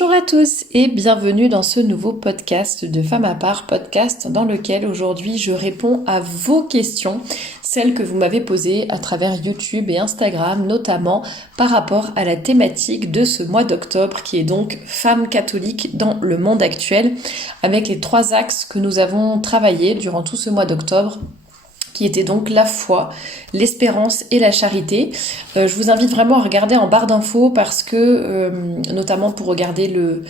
Bonjour à tous et bienvenue dans ce nouveau podcast de Femme à part, podcast dans lequel aujourd'hui je réponds à vos questions, celles que vous m'avez posées à travers YouTube et Instagram, notamment par rapport à la thématique de ce mois d'octobre qui est donc Femmes catholiques dans le monde actuel, avec les 3 axes que nous avons travaillés durant tout ce mois d'octobre, qui était donc la foi, l'espérance et la charité. Je vous invite vraiment à regarder en barre d'infos parce que, notamment pour regarder le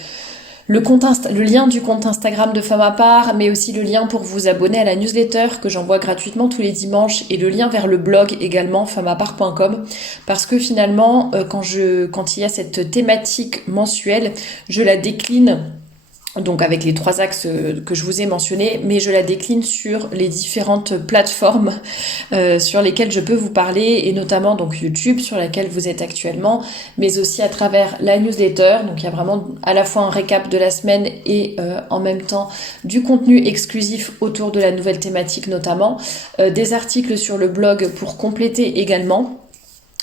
lien du compte Instagram de Femme à part, mais aussi le lien pour vous abonner à la newsletter que j'envoie gratuitement tous les dimanches et le lien vers le blog également, femmeapart.com, parce que finalement, quand il y a cette thématique mensuelle, je la décline donc avec les 3 axes que je vous ai mentionnés, mais je la décline sur les différentes plateformes sur lesquelles je peux vous parler, et notamment donc YouTube sur laquelle vous êtes actuellement, mais aussi à travers la newsletter. Donc il y a vraiment à la fois un récap de la semaine et en même temps du contenu exclusif autour de la nouvelle thématique notamment, des articles sur le blog pour compléter également.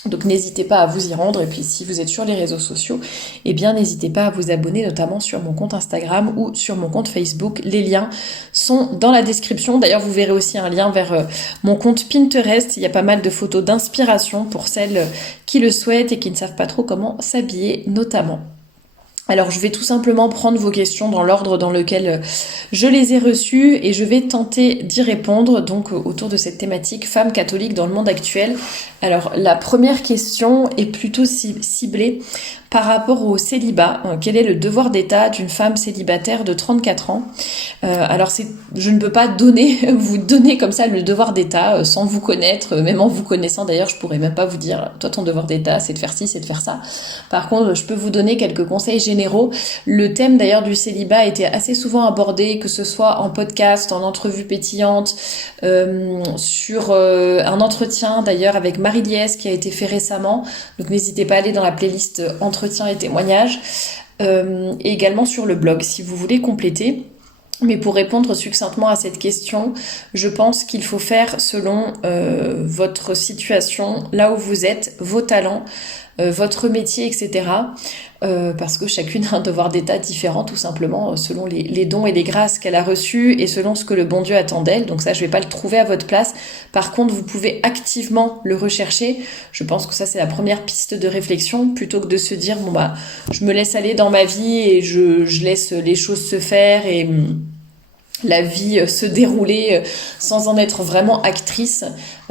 Donc n'hésitez pas à vous y rendre, et puis si vous êtes sur les réseaux sociaux, eh bien n'hésitez pas à vous abonner notamment sur mon compte Instagram ou sur mon compte Facebook. Les liens sont dans la description. D'ailleurs vous verrez aussi un lien vers mon compte Pinterest. Il y a pas mal de photos d'inspiration pour celles qui le souhaitent et qui ne savent pas trop comment s'habiller notamment. Alors je vais tout simplement prendre vos questions dans l'ordre dans lequel je les ai reçues et je vais tenter d'y répondre donc autour de cette thématique femmes catholiques dans le monde actuel. Alors la première question est plutôt ciblée par rapport au célibat. Quel est le devoir d'état d'une femme célibataire de 34 ans ? Alors je ne peux pas vous donner comme ça le devoir d'état sans vous connaître, même en vous connaissant d'ailleurs, je pourrais même pas vous dire toi ton devoir d'état c'est de faire ci, c'est de faire ça. Par contre, je peux vous donner quelques conseils généraux. Le thème d'ailleurs du célibat a été assez souvent abordé, que ce soit en podcast, en entrevue pétillante, sur un entretien d'ailleurs avec Marie Liès qui a été fait récemment. Donc n'hésitez pas à aller dans la playlist entretien et témoignages, et également sur le blog si vous voulez compléter. Mais pour répondre succinctement à cette question, je pense qu'il faut faire selon votre situation, là où vous êtes, vos talents, votre métier, etc. Parce que chacune a un devoir d'état différent, tout simplement, selon les dons et les grâces qu'elle a reçus et selon ce que le bon Dieu attend d'elle. Donc ça, je vais pas le trouver à votre place. Par contre, vous pouvez activement le rechercher. Je pense que ça, c'est la première piste de réflexion, plutôt que de se dire, je me laisse aller dans ma vie et je laisse les choses se faire et la vie se dérouler sans en être vraiment actrice.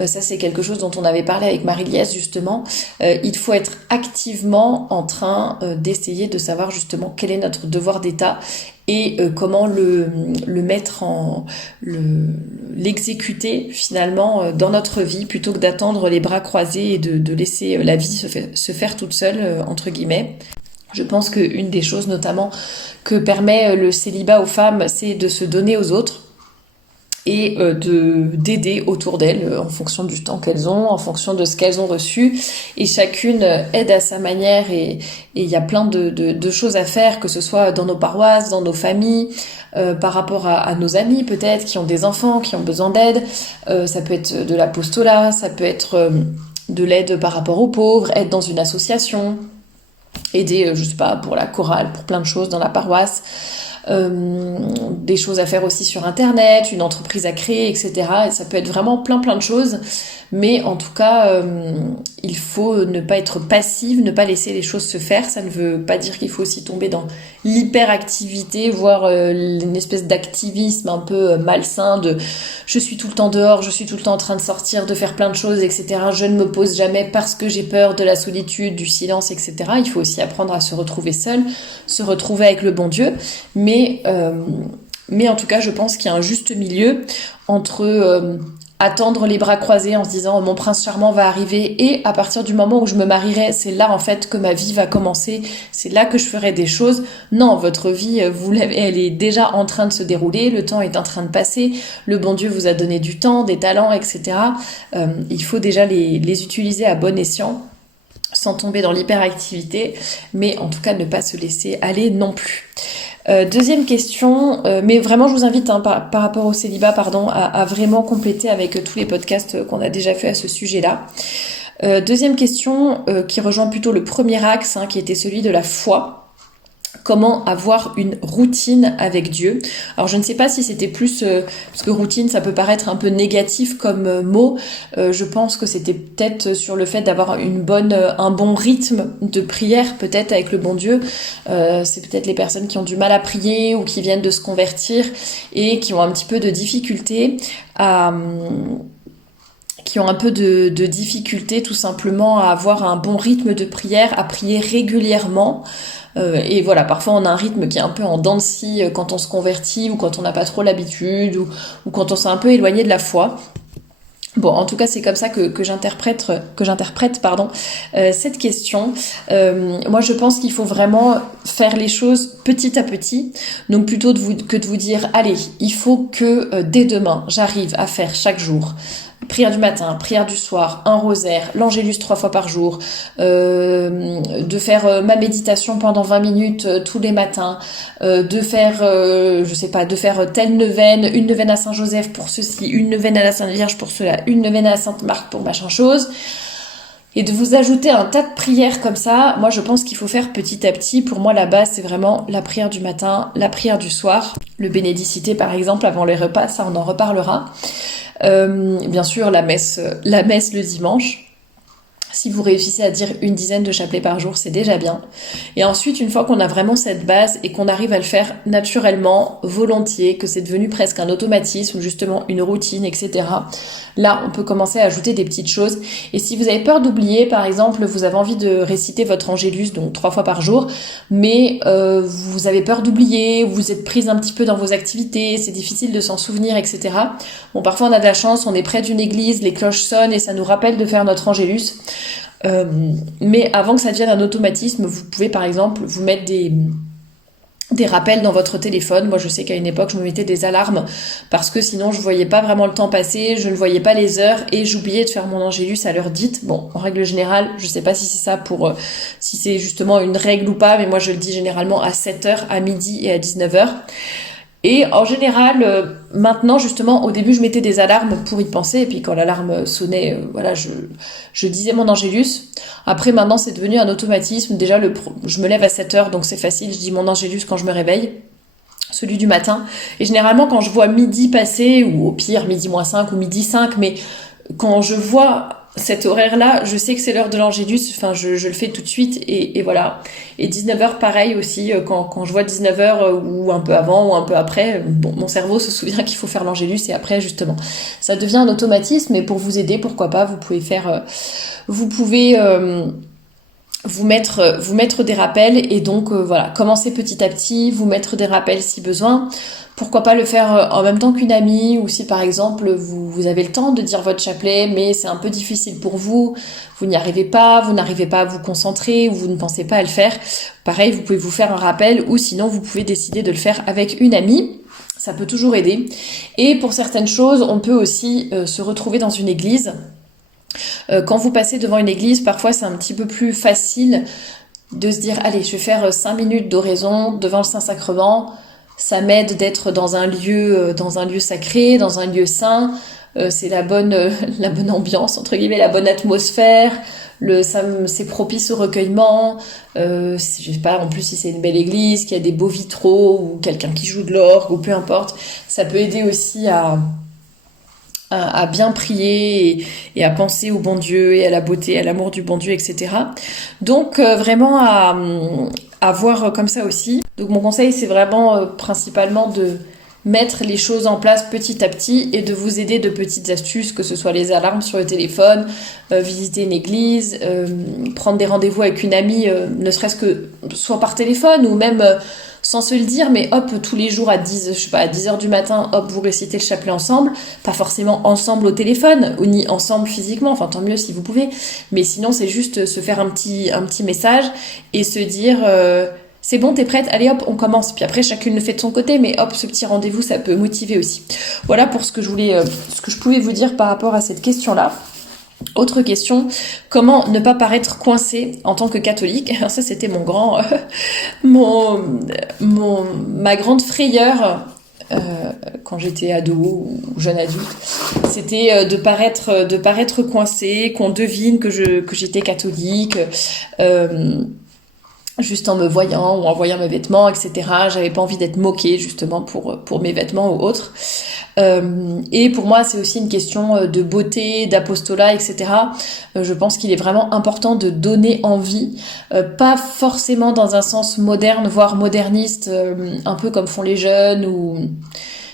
Ça, c'est quelque chose dont on avait parlé avec Marie Liès, justement. Il faut être activement en train d'essayer de savoir justement quel est notre devoir d'état et comment le mettre l'exécuter finalement dans notre vie, plutôt que d'attendre les bras croisés et de laisser la vie se faire toute seule, entre guillemets. Je pense qu'une des choses notamment que permet le célibat aux femmes, c'est de se donner aux autres et d'aider autour d'elles en fonction du temps qu'elles ont, en fonction de ce qu'elles ont reçu. Et chacune aide à sa manière, et il y a plein de choses à faire, que ce soit dans nos paroisses, dans nos familles, par rapport à nos amis peut-être, qui ont des enfants, qui ont besoin d'aide. Ça peut être de l'apostolat, ça peut être de l'aide par rapport aux pauvres, aide dans une association, aider, je sais pas, pour la chorale, pour plein de choses dans la paroisse, des choses à faire aussi sur internet, une entreprise à créer, etc. Et ça peut être vraiment plein de choses, mais en tout cas il faut ne pas être passive, ne pas laisser les choses se faire. Ça ne veut pas dire qu'il faut aussi tomber dans l'hyperactivité, voire une espèce d'activisme un peu malsain de je suis tout le temps dehors, je suis tout le temps en train de sortir, de faire plein de choses, etc. Je ne me pose jamais parce que j'ai peur de la solitude, du silence, etc. Il faut aussi apprendre à se retrouver seul, se retrouver avec le bon Dieu, mais en tout cas je pense qu'il y a un juste milieu entre attendre les bras croisés en se disant mon prince charmant va arriver, et à partir du moment où je me marierai, c'est là en fait que ma vie va commencer, c'est là que je ferai des choses. Non, votre vie, elle est déjà en train de se dérouler, le temps est en train de passer, le bon Dieu vous a donné du temps, des talents, etc. Il faut déjà les utiliser à bon escient, sans tomber dans l'hyperactivité, mais en tout cas ne pas se laisser aller non plus. Deuxième question, mais vraiment je vous invite par rapport au célibat, à vraiment compléter avec tous les podcasts qu'on a déjà fait à ce sujet-là. Deuxième question qui rejoint plutôt le premier axe, qui était celui de la foi. Comment avoir une routine avec Dieu. Alors je ne sais pas si c'était plus, parce que routine ça peut paraître un peu négatif comme mot, je pense que c'était peut-être sur le fait d'avoir un bon rythme de prière peut-être avec le bon Dieu. C'est peut-être les personnes qui ont du mal à prier ou qui viennent de se convertir et qui ont un petit peu de difficulté qui ont un peu de difficulté tout simplement à avoir un bon rythme de prière, à prier régulièrement. Et voilà, parfois on a un rythme qui est un peu en dents de scie quand on se convertit ou quand on n'a pas trop l'habitude ou quand on s'est un peu éloigné de la foi. Bon, en tout cas, c'est comme ça que j'interprète cette question. Moi, je pense qu'il faut vraiment faire les choses petit à petit. Donc, plutôt que de vous dire, allez, il faut que dès demain, j'arrive à faire chaque jour prière du matin, prière du soir, un rosaire, l'angélus 3 fois par jour, de faire ma méditation pendant 20 minutes tous les matins, de faire, de faire telle neuvaine, une neuvaine à Saint-Joseph pour ceci, une neuvaine à la Sainte Vierge pour cela, une neuvaine à la Sainte Marthe pour machin chose. Et de vous ajouter un tas de prières comme ça, moi je pense qu'il faut faire petit à petit. Pour moi la base c'est vraiment la prière du matin, la prière du soir, le bénédicité par exemple avant les repas, ça on en reparlera. Bien sûr la messe le dimanche. Si vous réussissez à dire une dizaine de chapelets par jour, c'est déjà bien. Et ensuite, une fois qu'on a vraiment cette base et qu'on arrive à le faire naturellement, volontiers, que c'est devenu presque un automatisme, justement une routine, etc. Là, on peut commencer à ajouter des petites choses. Et si vous avez peur d'oublier, par exemple, vous avez envie de réciter votre Angélus, donc 3 fois par jour, mais vous avez peur d'oublier, vous êtes prise un petit peu dans vos activités, c'est difficile de s'en souvenir, etc. Bon, parfois on a de la chance, on est près d'une église, les cloches sonnent et ça nous rappelle de faire notre Angélus. Mais avant que ça devienne un automatisme, vous pouvez par exemple vous mettre des rappels dans votre téléphone. Moi je sais qu'à une époque je me mettais des alarmes parce que sinon je voyais pas vraiment le temps passer, je ne voyais pas les heures et j'oubliais de faire mon Angélus à l'heure dite. Bon, en règle générale, je sais pas si c'est ça si c'est justement une règle ou pas, mais moi je le dis généralement à 7h, à midi et à 19h. Et en général, maintenant justement, au début je mettais des alarmes pour y penser, et puis quand l'alarme sonnait, je disais mon Angélus. Après maintenant c'est devenu un automatisme. Déjà je me lève à 7h, donc c'est facile, je dis mon Angélus quand je me réveille, celui du matin. Et généralement quand je vois midi passer, ou au pire midi moins 5 ou midi 5, mais quand je vois cet horaire-là, je sais que c'est l'heure de l'Angélus, enfin je le fais tout de suite et voilà. Et 19h pareil aussi, quand je vois 19h ou un peu avant ou un peu après, bon, mon cerveau se souvient qu'il faut faire l'Angélus et après justement, ça devient un automatisme. Et pour vous aider, pourquoi pas, vous pouvez vous mettre des rappels et donc voilà, commencer petit à petit, vous mettre des rappels si besoin. Pourquoi pas le faire en même temps qu'une amie, ou si par exemple vous avez le temps de dire votre chapelet mais c'est un peu difficile pour vous, vous n'y arrivez pas, vous n'arrivez pas à vous concentrer ou vous ne pensez pas à le faire. Pareil, vous pouvez vous faire un rappel ou sinon vous pouvez décider de le faire avec une amie. Ça peut toujours aider. Et pour certaines choses, on peut aussi se retrouver dans une église. Quand vous passez devant une église, parfois c'est un petit peu plus facile de se dire allez, je vais faire 5 minutes d'oraison devant le Saint-Sacrement. Ça m'aide d'être dans un lieu sacré, dans un lieu saint. C'est la bonne ambiance, entre guillemets, la bonne atmosphère. C'est propice au recueillement. Je sais pas, en plus si c'est une belle église, qu'il y a des beaux vitraux ou quelqu'un qui joue de l'orgue ou peu importe, ça peut aider aussi à bien prier et à penser au bon Dieu et à la beauté, à l'amour du bon Dieu, etc. Donc vraiment à voir comme ça aussi. Donc mon conseil c'est vraiment principalement de mettre les choses en place petit à petit et de vous aider de petites astuces, que ce soit les alarmes sur le téléphone, visiter une église, prendre des rendez-vous avec une amie, ne serait-ce que soit par téléphone ou même sans se le dire, mais hop, tous les jours à 10h du matin, hop, vous récitez le chapelet ensemble, pas forcément ensemble au téléphone, ou ni ensemble physiquement, enfin tant mieux si vous pouvez, mais sinon c'est juste se faire un petit message et se dire c'est bon, t'es prête, allez hop, on commence. Puis après chacune le fait de son côté, mais hop, ce petit rendez-vous ça peut motiver aussi. Voilà pour ce que je pouvais vous dire par rapport à cette question-là. Autre question, comment ne pas paraître coincé en tant que catholique? Alors ça c'était ma grande frayeur quand j'étais ado ou jeune adulte, c'était de paraître coincé, qu'on devine que j'étais catholique. juste en me voyant ou en voyant mes vêtements, etc. J'avais pas envie d'être moquée justement pour mes vêtements ou autres. Et pour moi, c'est aussi une question de beauté, d'apostolat, etc. Je pense qu'il est vraiment important de donner envie, pas forcément dans un sens moderne, voire moderniste, un peu comme font les jeunes ou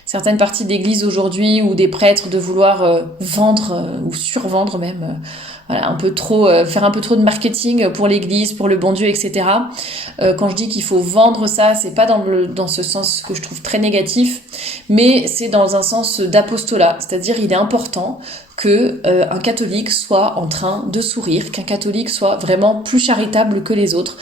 certaines parties d'église aujourd'hui ou des prêtres de vouloir vendre ou survendre même. Voilà, un peu trop, faire un peu trop de marketing pour l'église, pour le bon Dieu, etc. Quand je dis qu'il faut vendre ça, c'est pas dans ce sens que je trouve très négatif, mais c'est dans un sens d'apostolat. C'est-à-dire, il est important que un catholique soit en train de sourire, qu'un catholique soit vraiment plus charitable que les autres,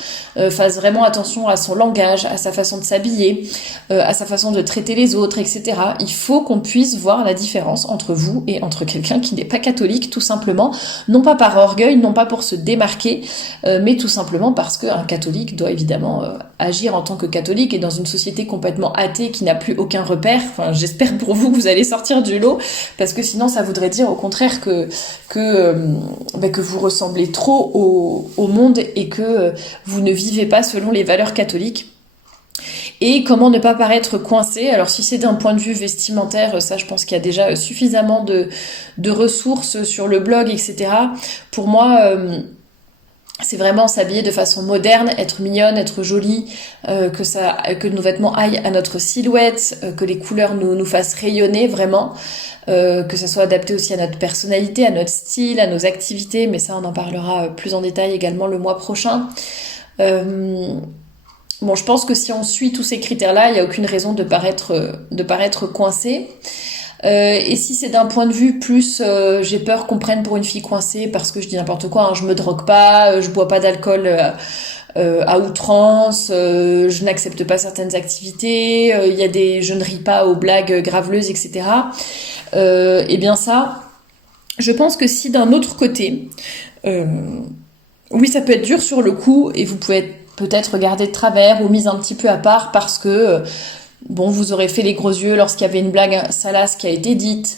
fasse vraiment attention à son langage, à sa façon de s'habiller, à sa façon de traiter les autres, etc. Il faut qu'on puisse voir la différence entre vous et entre quelqu'un qui n'est pas catholique, tout simplement, non pas par orgueil, non pas pour se démarquer, mais tout simplement parce qu'un catholique doit évidemment agir en tant que catholique, et dans une société complètement athée qui n'a plus aucun repère. Enfin, j'espère pour vous que vous allez sortir du lot, parce que sinon ça voudrait dire au contraire que vous ressemblez trop au monde et que vous ne vivez pas selon les valeurs catholiques. Et comment ne pas paraître coincé. Alors si c'est d'un point de vue vestimentaire, ça je pense qu'il y a déjà suffisamment de ressources sur le blog, etc. Pour moi, c'est vraiment s'habiller de façon moderne, être mignonne, être jolie, que nos vêtements aillent à notre silhouette, que les couleurs nous fassent rayonner vraiment, que ça soit adapté aussi à notre personnalité, à notre style, à nos activités, mais ça on en parlera plus en détail également le mois prochain. Bon, je pense que si on suit tous ces critères-là, il n'y a aucune raison de paraître coincé. Et si c'est d'un point de vue plus, j'ai peur qu'on prenne pour une fille coincée parce que je dis n'importe quoi, hein, je me drogue pas, je bois pas d'alcool à outrance, je n'accepte pas certaines activités, je ne ris pas aux blagues graveleuses, etc. Et bien ça, je pense que si d'un autre côté, oui, ça peut être dur sur le coup et vous pouvez être peut-être regardé de travers ou mise un petit peu à part parce que bon, vous aurez fait les gros yeux lorsqu'il y avait une blague salace qui a été dite,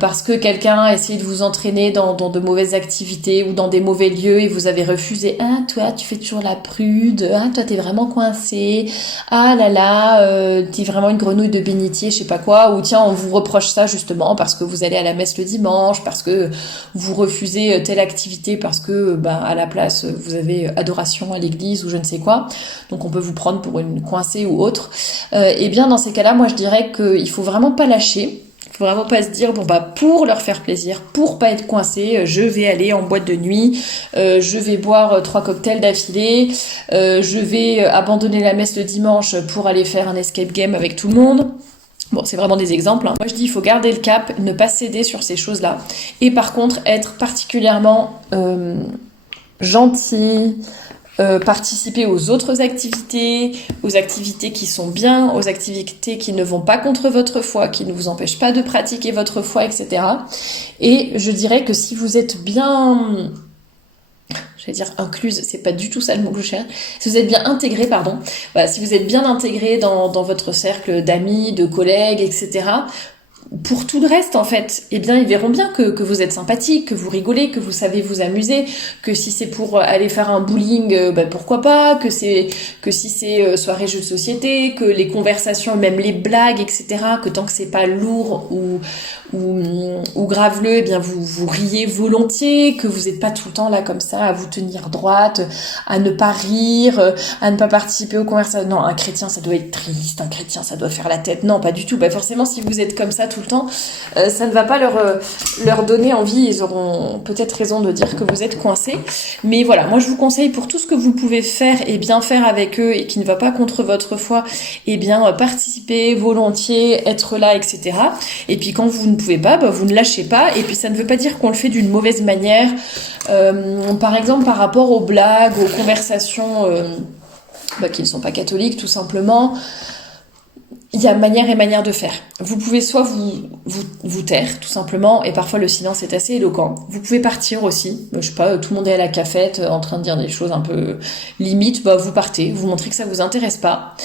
parce que quelqu'un a essayé de vous entraîner dans de mauvaises activités ou dans des mauvais lieux et vous avez refusé. Ah, toi, tu fais toujours la prude. Ah, toi, t'es vraiment coincé. Ah là là, t'es vraiment une grenouille de bénitier, je sais pas quoi. Ou tiens, on vous reproche ça justement parce que vous allez à la messe le dimanche, parce que vous refusez telle activité parce que, à la place, vous avez adoration à l'église ou je ne sais quoi. Donc, on peut vous prendre pour une coincée ou autre. Et bien, dans ces cas-là, moi, je dirais qu'il faut vraiment pas lâcher. Faut vraiment pas se dire, pour leur faire plaisir, pour pas être coincé, je vais aller en boîte de nuit, je vais boire 3 cocktails d'affilée, je vais abandonner la messe le dimanche pour aller faire un escape game avec tout le monde. Bon, c'est vraiment des exemples, hein. Moi, je dis, il faut garder le cap, ne pas céder sur ces choses-là. Et par contre, être particulièrement gentil, participer aux autres activités, aux activités qui sont bien, aux activités qui ne vont pas contre votre foi, qui ne vous empêchent pas de pratiquer votre foi, etc. Et je dirais que si vous êtes bien, je vais dire incluse, c'est pas du tout ça le mot que je cherche, si vous êtes bien intégré, pardon, voilà, si vous êtes bien intégré dans votre cercle d'amis, de collègues, etc., pour tout le reste, en fait, eh bien, ils verront bien que vous êtes sympathique, que vous rigolez, que vous savez vous amuser, que si c'est pour aller faire un bowling, pourquoi pas, que si c'est soirée jeux de société, que les conversations, même les blagues, etc., que tant que c'est pas lourd ou graveleux, eh bien, vous riez volontiers, que vous n'êtes pas tout le temps là comme ça, à vous tenir droite, à ne pas rire, à ne pas participer aux conversations. Non, un chrétien, ça doit être triste, un chrétien, ça doit faire la tête. Non, pas du tout. Forcément, si vous êtes comme ça tout le temps, ça ne va pas leur donner envie. Ils auront peut-être raison de dire que vous êtes coincé. Mais voilà, moi je vous conseille pour tout ce que vous pouvez faire et bien faire avec eux et qui ne va pas contre votre foi, eh bien participer volontiers, être là, etc. Et puis quand vous ne pouvez pas, vous ne lâchez pas. Et puis ça ne veut pas dire qu'on le fait d'une mauvaise manière. Par exemple, par rapport aux blagues, aux conversations qui ne sont pas catholiques, tout simplement. Il y a manière et manière de faire. Vous pouvez soit vous taire, tout simplement, et parfois le silence est assez éloquent. Vous pouvez partir aussi. Je sais pas, tout le monde est à la cafette en train de dire des choses un peu limites. Vous partez, vous montrez que ça vous intéresse pas.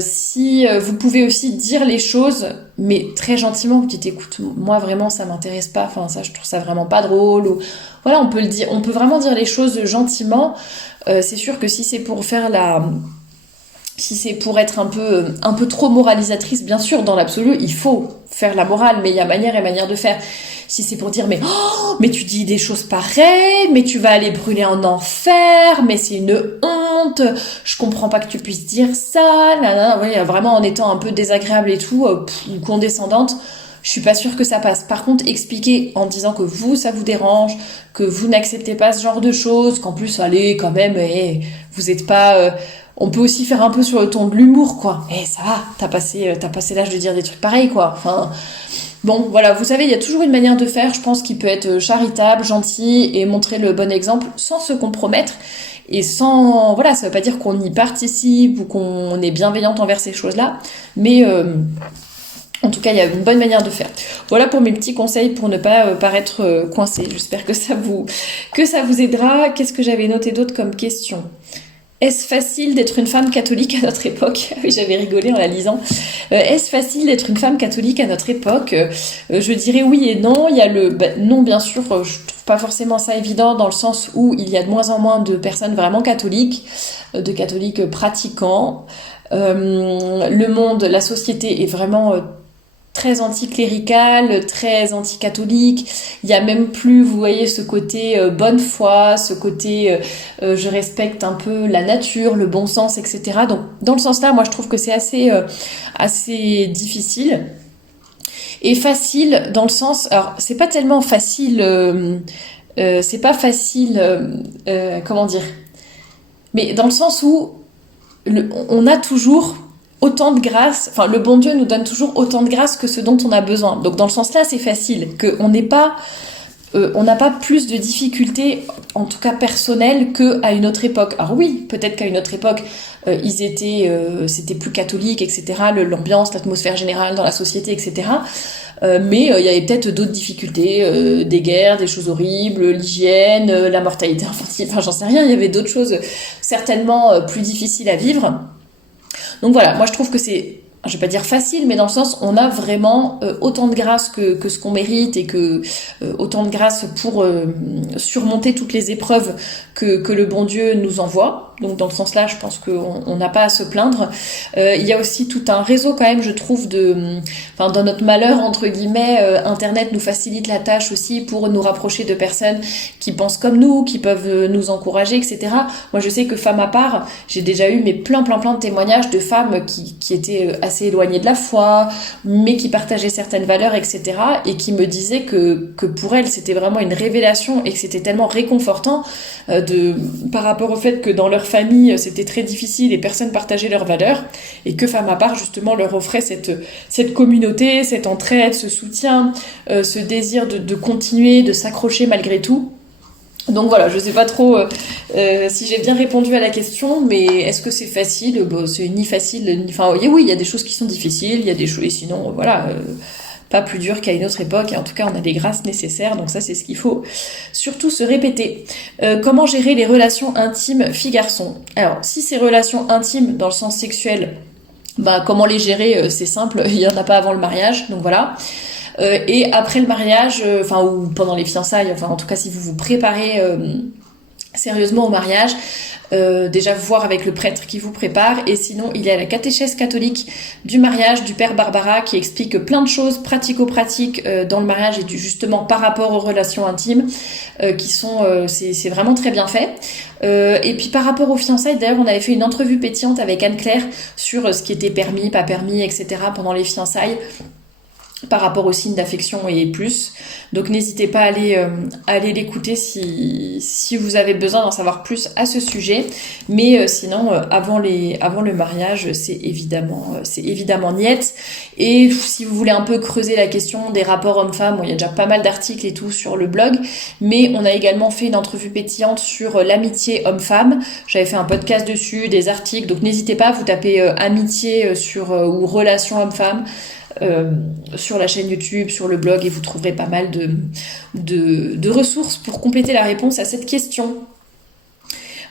Si vous pouvez aussi dire les choses, mais très gentiment, vous dites écoute, moi vraiment ça m'intéresse pas, ça je trouve ça vraiment pas drôle, ou voilà, on peut le dire, on peut vraiment dire les choses gentiment. C'est sûr que si c'est pour faire si c'est pour être un peu trop moralisatrice, bien sûr, dans l'absolu, il faut faire la morale, mais il y a manière et manière de faire. Si c'est pour dire, mais tu dis des choses pareilles, mais tu vas aller brûler en enfer, mais c'est une honte, je comprends pas que tu puisses dire ça, ouais, vraiment en étant un peu désagréable et tout, ou condescendante, je suis pas sûre que ça passe. Par contre, expliquer en disant que vous, ça vous dérange, que vous n'acceptez pas ce genre de choses, qu'en plus, allez, quand même, vous êtes pas... on peut aussi faire un peu sur le ton de l'humour, quoi. Ça va, t'as passé l'âge de dire des trucs pareils, quoi. Enfin, bon, voilà, vous savez, il y a toujours une manière de faire, je pense, qui peut être charitable, gentil et montrer le bon exemple sans se compromettre et sans... Voilà, ça veut pas dire qu'on y participe ou qu'on est bienveillante envers ces choses-là, mais... en tout cas, il y a une bonne manière de faire. Voilà pour mes petits conseils pour ne pas paraître coincé. J'espère que ça vous aidera. Qu'est-ce que j'avais noté d'autre comme question ? Est-ce facile d'être une femme catholique à notre époque ? Oui, j'avais rigolé en la lisant. Est-ce facile d'être une femme catholique à notre époque ? Je dirais oui et non. Il y a non, bien sûr, je trouve pas forcément ça évident dans le sens où il y a de moins en moins de personnes vraiment catholiques, de catholiques pratiquants. Le monde, la société est vraiment très anticlérical, très anticatholique. Il y a même plus, vous voyez, ce côté bonne foi, ce côté je respecte un peu la nature, le bon sens, etc. Donc, dans le sens là, moi, je trouve que c'est assez difficile. Et facile dans le sens... Alors, c'est pas tellement facile... c'est pas facile... comment dire ? Mais dans le sens où on a toujours... autant de grâce, enfin le bon Dieu nous donne toujours autant de grâce que ce dont on a besoin. Donc dans le sens là, c'est facile, qu'on n'est pas, on n'a pas plus de difficultés, en tout cas personnelles, qu'à une autre époque. Alors oui, peut-être qu'à une autre époque, c'était plus catholique, etc. L'ambiance, l'atmosphère générale dans la société, etc. Mais il y avait peut-être d'autres difficultés, des guerres, des choses horribles, l'hygiène, la mortalité infantile, enfin j'en sais rien, il y avait d'autres choses certainement plus difficiles à vivre. Donc voilà, moi je trouve que c'est, je vais pas dire facile, mais dans le sens on a vraiment autant de grâce que ce qu'on mérite et que autant de grâce pour surmonter toutes les épreuves que le bon Dieu nous envoie. Donc dans ce sens-là, je pense qu'on n'a pas à se plaindre. Il y a aussi tout un réseau quand même, je trouve, dans notre malheur, entre guillemets, Internet nous facilite la tâche aussi pour nous rapprocher de personnes qui pensent comme nous, qui peuvent nous encourager, etc. Moi, je sais que femme à part, j'ai déjà eu plein de témoignages de femmes qui étaient assez éloignées de la foi, mais qui partageaient certaines valeurs, etc. et qui me disaient que pour elles, c'était vraiment une révélation et que c'était tellement réconfortant par rapport au fait que dans leur famille, c'était très difficile et personne partageait leurs valeurs et que femme à part, justement, leur offrait cette communauté, cette entraide, ce soutien, ce désir de continuer, de s'accrocher malgré tout. Donc voilà, je sais pas trop si j'ai bien répondu à la question, mais est-ce que c'est facile ? C'est ni facile, enfin oui, il y a des choses qui sont difficiles, il y a des choses, et sinon, voilà... pas plus dur qu'à une autre époque, et en tout cas on a les grâces nécessaires, donc ça c'est ce qu'il faut surtout se répéter. Comment gérer les relations intimes filles-garçons ? Alors si ces relations intimes dans le sens sexuel, comment les gérer, c'est simple, il y en a pas avant le mariage, donc voilà. Et après le mariage, ou pendant les fiançailles, en tout cas si vous vous préparez sérieusement au mariage, déjà voir avec le prêtre qui vous prépare, et sinon il y a la catéchèse catholique du mariage du père Barbara qui explique plein de choses pratico-pratiques dans le mariage et justement par rapport aux relations intimes qui sont c'est vraiment très bien fait. Et puis par rapport aux fiançailles, d'ailleurs on avait fait une entrevue pétillante avec Anne-Claire sur ce qui était permis, pas permis, etc. pendant les fiançailles par rapport aux signes d'affection et plus. Donc n'hésitez pas à aller l'écouter si vous avez besoin d'en savoir plus à ce sujet. Mais sinon, avant le mariage, c'est évidemment niette. Et si vous voulez un peu creuser la question des rapports hommes-femmes, il y a déjà pas mal d'articles et tout sur le blog. Mais on a également fait une entrevue pétillante sur l'amitié homme-femme. J'avais fait un podcast dessus, des articles. Donc n'hésitez pas, vous tapez amitié ou relation homme-femme. Sur la chaîne YouTube, sur le blog, et vous trouverez pas mal de ressources pour compléter la réponse à cette question.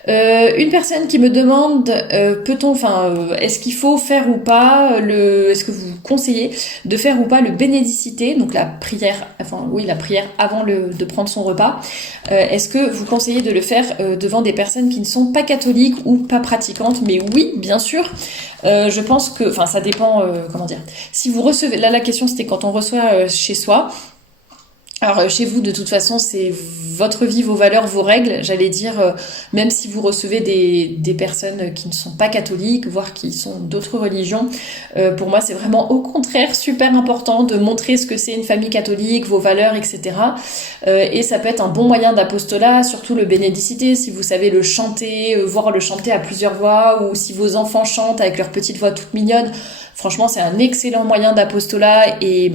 Une personne qui me demande est-ce qu'il faut faire ou pas est-ce que vous conseillez de faire ou pas le bénédicité, donc la prière avant de prendre son repas. Est-ce que vous conseillez de le faire devant des personnes qui ne sont pas catholiques ou pas pratiquantes? Mais oui, bien sûr. Je pense que, ça dépend. Comment dire? Si vous recevez, là la question c'était quand on reçoit chez soi. Alors chez vous, de toute façon, c'est votre vie, vos valeurs, vos règles. J'allais dire, même si vous recevez des personnes qui ne sont pas catholiques, voire qui sont d'autres religions, pour moi, c'est vraiment au contraire super important de montrer ce que c'est une famille catholique, vos valeurs, etc. Et ça peut être un bon moyen d'apostolat, surtout le bénédicité, si vous savez le chanter, voire le chanter à plusieurs voix, ou si vos enfants chantent avec leur petite voix toute mignonne. Franchement, c'est un excellent moyen d'apostolat et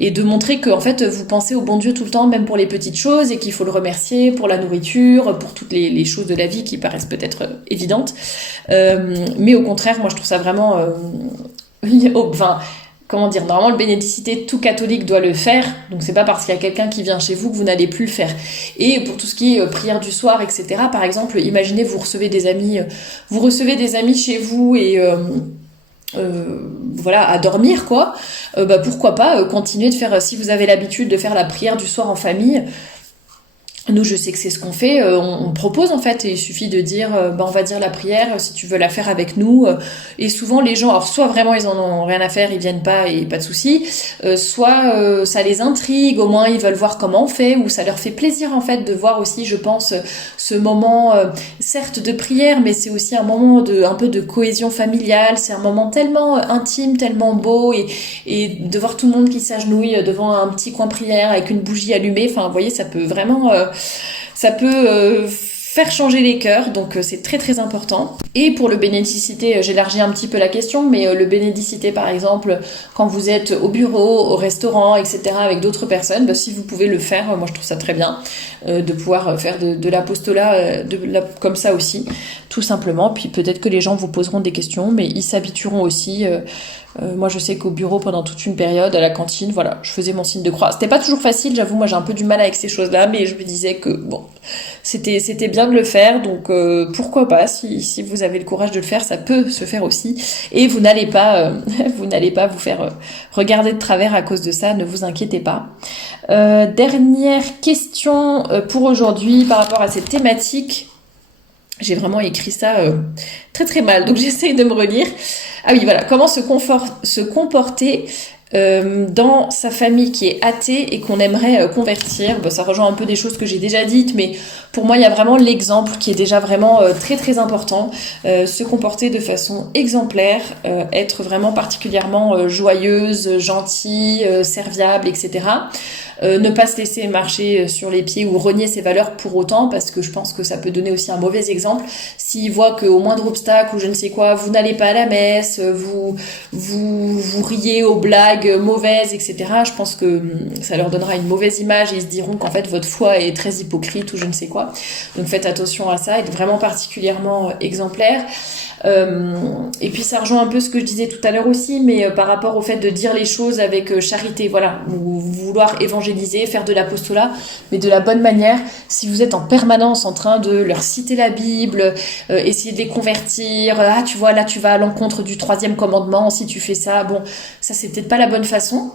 de montrer que en fait vous pensez au bon Dieu tout le temps, même pour les petites choses, et qu'il faut le remercier pour la nourriture, pour toutes les choses de la vie qui paraissent peut-être évidentes. Mais au contraire, moi je trouve ça vraiment... comment dire, normalement le bénédicité, tout catholique doit le faire, donc c'est pas parce qu'il y a quelqu'un qui vient chez vous que vous n'allez plus le faire. Et pour tout ce qui est prière du soir, etc., par exemple, imaginez vous recevez des amis chez vous et... à dormir quoi, pourquoi pas continuer de faire, si vous avez l'habitude de faire la prière du soir en famille. Nous, je sais que c'est ce qu'on fait, on propose en fait, et il suffit de dire, on va dire la prière, si tu veux la faire avec nous, et souvent les gens, alors soit vraiment ils en ont rien à faire, ils viennent pas et pas de souci, soit ça les intrigue, au moins ils veulent voir comment on fait, ou ça leur fait plaisir en fait de voir aussi, je pense, ce moment, certes de prière, mais c'est aussi un moment un peu de cohésion familiale, c'est un moment tellement intime, tellement beau, et de voir tout le monde qui s'agenouille devant un petit coin prière avec une bougie allumée, vous voyez, ça peut vraiment... ça peut faire changer les cœurs, donc c'est très très important. Et pour le bénédicité, j'élargis un petit peu la question, mais le bénédicité par exemple, quand vous êtes au bureau, au restaurant, etc., avec d'autres personnes, si vous pouvez le faire, moi je trouve ça très bien, de pouvoir faire de l'apostolat comme ça aussi, tout simplement. Puis peut-être que les gens vous poseront des questions, mais ils s'habitueront aussi. Moi je sais qu'au bureau pendant toute une période, à la cantine, voilà, je faisais mon signe de croix. C'était pas toujours facile, j'avoue, moi j'ai un peu du mal avec ces choses-là, mais je me disais que bon, c'était bien de le faire, donc pourquoi pas, si vous avez le courage de le faire, ça peut se faire aussi, et vous n'allez pas vous faire regarder de travers à cause de ça, ne vous inquiétez pas. Dernière question pour aujourd'hui par rapport à cette thématique. J'ai vraiment écrit ça très très mal, donc j'essaye de me relire. Ah oui, voilà, comment se comporter dans sa famille qui est athée et qu'on aimerait convertir. Ça rejoint un peu des choses que j'ai déjà dites, mais pour moi il y a vraiment l'exemple qui est déjà vraiment très très important. Se comporter de façon exemplaire, être vraiment particulièrement joyeuse, gentille, serviable, etc. Ne pas se laisser marcher sur les pieds ou renier ses valeurs pour autant, parce que je pense que ça peut donner aussi un mauvais exemple. S'ils voient qu'au moindre obstacle ou je ne sais quoi, vous n'allez pas à la messe, vous riez aux blagues mauvaises, etc., je pense que ça leur donnera une mauvaise image et ils se diront qu'en fait votre foi est très hypocrite ou je ne sais quoi. Donc faites attention à ça, être vraiment particulièrement exemplaire. Et puis ça rejoint un peu ce que je disais tout à l'heure aussi, mais par rapport au fait de dire les choses avec charité, voilà, ou vouloir évangéliser, faire de l'apostolat, mais de la bonne manière. Si vous êtes en permanence en train de leur citer la Bible, essayer de les convertir, tu vois, là tu vas à l'encontre du 3e commandement, si tu fais ça, bon, ça c'est peut-être pas la bonne façon.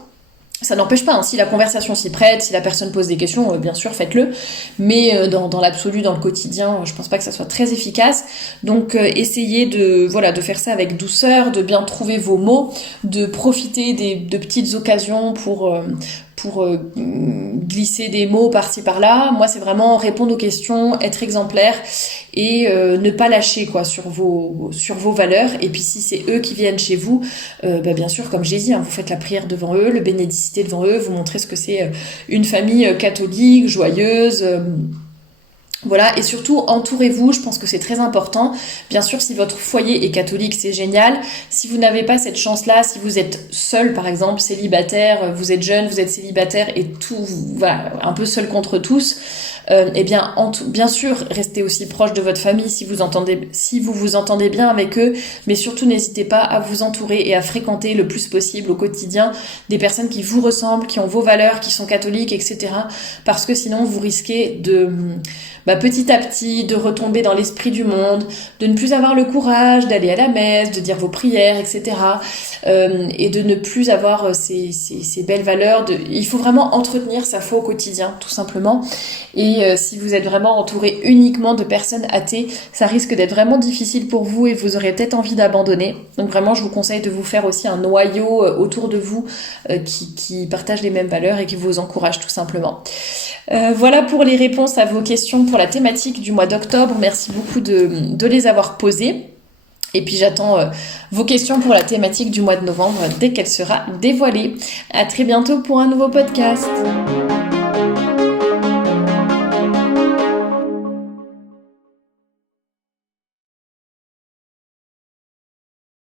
Ça n'empêche pas, si la conversation s'y prête, si la personne pose des questions, bien sûr, faites-le. Mais dans l'absolu, dans le quotidien, je pense pas que ça soit très efficace. Donc, essayez de faire ça avec douceur, de bien trouver vos mots, de profiter de petites occasions pour glisser des mots par-ci par-là. Moi, c'est vraiment répondre aux questions, être exemplaire et ne pas lâcher sur vos valeurs. Et puis si c'est eux qui viennent chez vous, bien sûr, comme j'ai dit, vous faites la prière devant eux, le bénédicité devant eux, vous montrez ce que c'est une famille catholique, joyeuse. Voilà, et surtout entourez-vous, je pense que c'est très important. Bien sûr, si votre foyer est catholique, c'est génial. Si vous n'avez pas cette chance-là, si vous êtes seul par exemple, célibataire, vous êtes jeune, vous êtes célibataire et tout, voilà, un peu seul contre tous, bien sûr, restez aussi proche de votre famille si vous vous entendez bien avec eux, mais surtout n'hésitez pas à vous entourer et à fréquenter le plus possible au quotidien des personnes qui vous ressemblent, qui ont vos valeurs, qui sont catholiques, etc. Parce que sinon vous risquez de petit à petit de retomber dans l'esprit du monde, de ne plus avoir le courage d'aller à la messe, de dire vos prières, etc. Et de ne plus avoir ces belles valeurs. Il faut vraiment entretenir sa foi au quotidien, tout simplement. Et si vous êtes vraiment entouré uniquement de personnes athées, ça risque d'être vraiment difficile pour vous et vous aurez peut-être envie d'abandonner. Donc vraiment, je vous conseille de vous faire aussi un noyau autour de vous qui partage les mêmes valeurs et qui vous encourage tout simplement. Voilà pour les réponses à vos questions pour la thématique du mois d'octobre. Merci beaucoup de les avoir posées. Et puis j'attends vos questions pour la thématique du mois de novembre dès qu'elle sera dévoilée. À très bientôt pour un nouveau podcast.